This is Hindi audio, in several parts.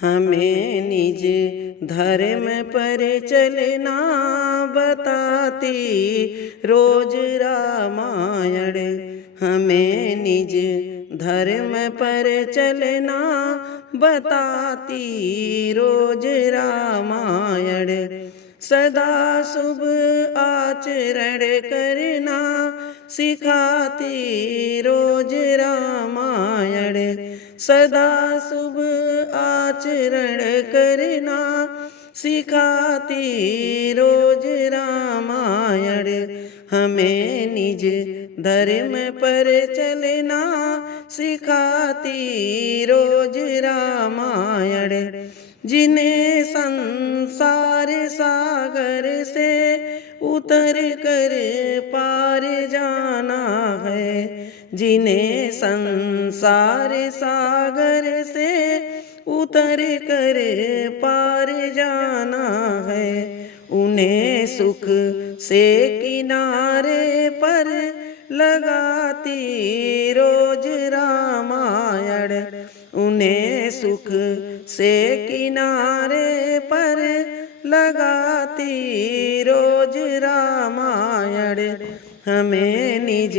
हमें निज धर्म पर चलना बताती रोज रामायण। हमें निज धर्म पर चलना बताती रोज रामायण। सदा शुभ आचरण करना सिखाती रोज रामायण। सदा शुभ आचरण करना सिखाती रोज रामायण। हमें निज धर्म पर चलना सिखाती रोज रामायण। जिन्हें संसार सागर से उतर कर पार जाना है, जिन्हें संसार सागर से उतर कर पार जाना है, उन्हें सुख से किनारे पर लगाती रोज रामायण। उन्हें सुख से किनारे पर लगाती रोज रामायण। हमें निज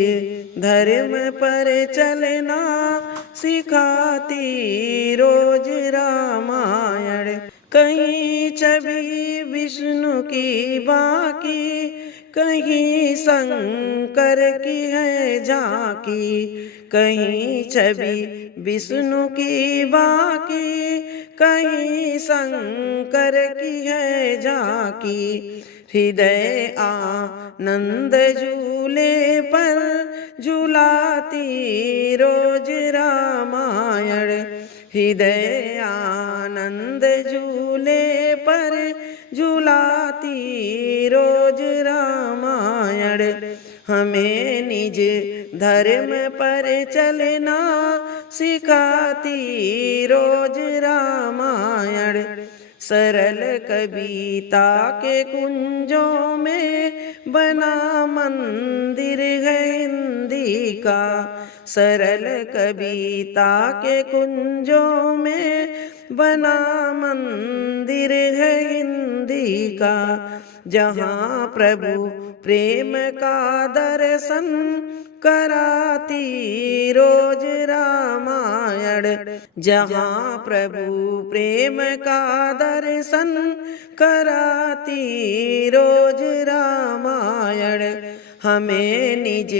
धर्म पर चलना सिखाती रोज रामायण। कहीं छवि विष्णु की बाकी, कहीं शंकर की है झांकी। कहीं छवि विष्णु की बाकी, कहीं शंकर की है झांकी। हृदय आनंद झूले पर झुलाती रोज रामायण। हृदय आनंद झूले पर झुलाती रोज रामायण। हमें निज धर्म पर चलना सिखाती रोज रामायण। सरल कविता के कुंजों में बना मंदिर है हिंदी का। सरल कविता के कुंजों में बना मंदिर है हिंदी का। जहाँ प्रभु प्रेम का दर्शन कराती रोज रामायण। जहाँ प्रभु प्रेम का दर्शन कराती रोज रामायण। हमें निज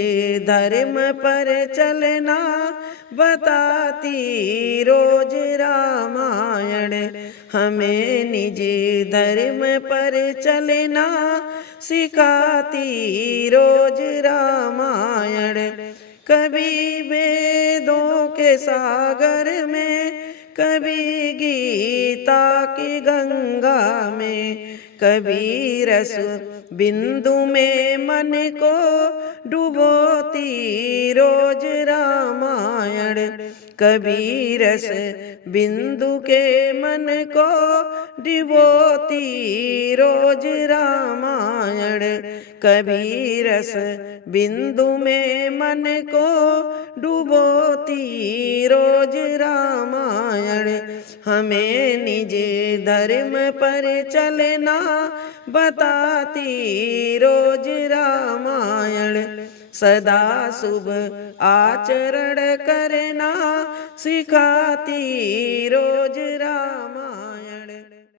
धर्म पर चलना बताती रोज रामायण। हमें निज धर्म पर चलना सिखाती रोज रामायण। कभी वेदों के सागर में, कभी गीता की गंगा में, कभी रस बिंदु में मन को डुबोती रोज रामायण। कभी रस बिंदु के मन को डुबोती रोज रामायण। कभी रस बिंदु में मन को डुबोती रोज रामायण। हमें निज धर्म पर चलना बताती रोज रामायण। सदा शुभ आचरण करना सिखाती रोज रामायण।